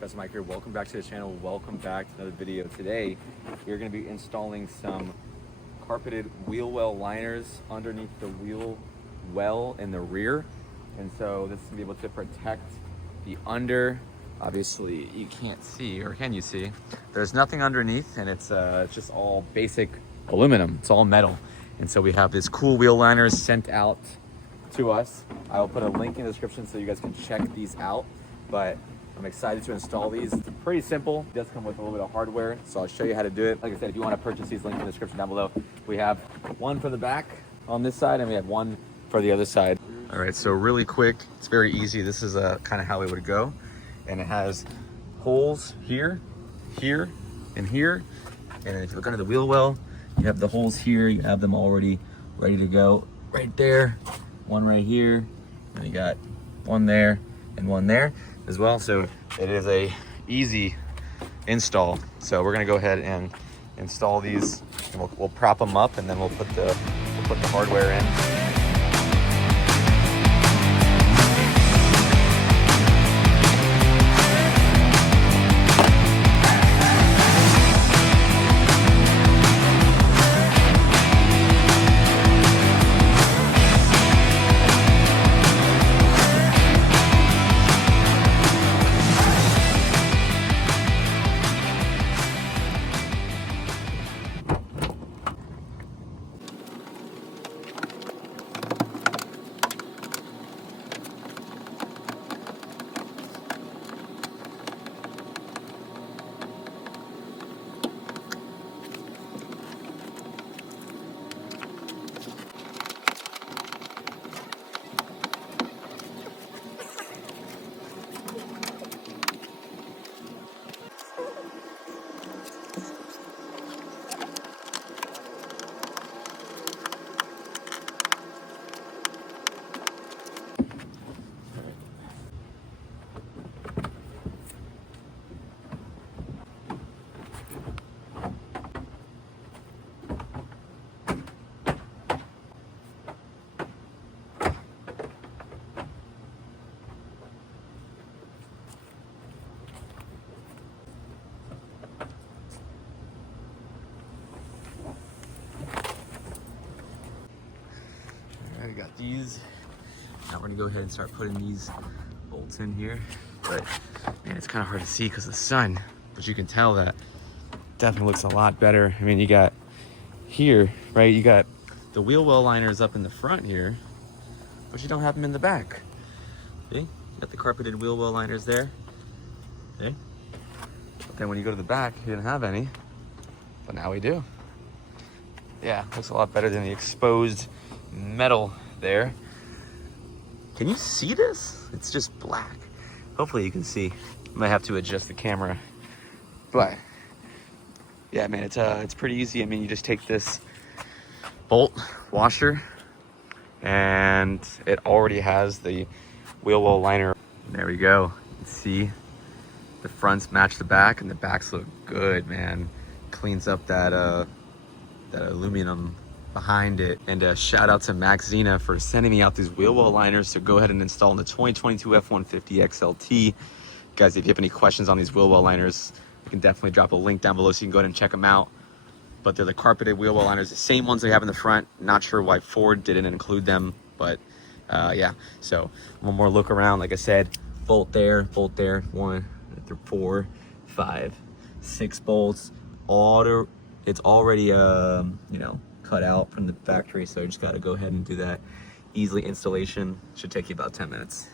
F150 Mods here. Welcome back to the channel. Welcome back to another video. Today, we're going to be installing some carpeted wheel well liners underneath the wheel well in the rear. And so this is going to be able to protect the under. Obviously, you can't see, or can you see? There's nothing underneath, and it's just all basic aluminum. It's all metal. And so we have this cool wheel liners sent out to us. I will put a link in the description so you guys can check these out. But I'm excited to install these. It's pretty simple. It does come with a little bit of hardware, so I'll show you how to do it. Like I said, if you want to purchase these, link in the description down below. We have one for the back on this side, and we have one for the other side. All right, so really quick, it's very easy. This is kind of how it would go. And it has holes here, here, and here. And if you look under the wheel well, you have the holes here. You have them already ready to go right there. One right here, and you got one there and one there as well. So it is a easy install. So we're gonna go ahead and install these, and we'll prop them up, and then we'll put the hardware in. I got these. Now we're gonna go ahead and start putting these bolts in here. But man, it's kind of hard to see because of the sun. But you can tell that definitely looks a lot better. I mean, you got here, right? You got the wheel well liners up in the front here, but you don't have them in the back. See? You got the carpeted wheel well liners there. See? But then when you go to the back, you didn't have any. But now we do. Yeah, looks a lot better than the exposed metal there. Can you see this? It's just black. Hopefully you can see. I might have to adjust the camera, but yeah, man, it's pretty easy. I mean, you just take this bolt washer, and it already has the wheel well liner. There we go. You can see the fronts match the back, and the backs look good, man. Cleans up that aluminum behind it. And shout out to Max Zena for sending me out these wheel well liners to go ahead and install in the 2022 F150 XLT. Guys, if you have any questions on these wheel well liners, you can definitely drop a link down below so you can go ahead and check them out. But they're the carpeted wheel well liners, the same ones they have in the front. Not sure why Ford didn't include them, but yeah. So one more look around. Like I said, bolt there, 1, 3, 4, 5, 6 bolts. It's already you know, cut out from the factory, so you just got to go ahead and do that. Easily installation. Should take you about 10 minutes.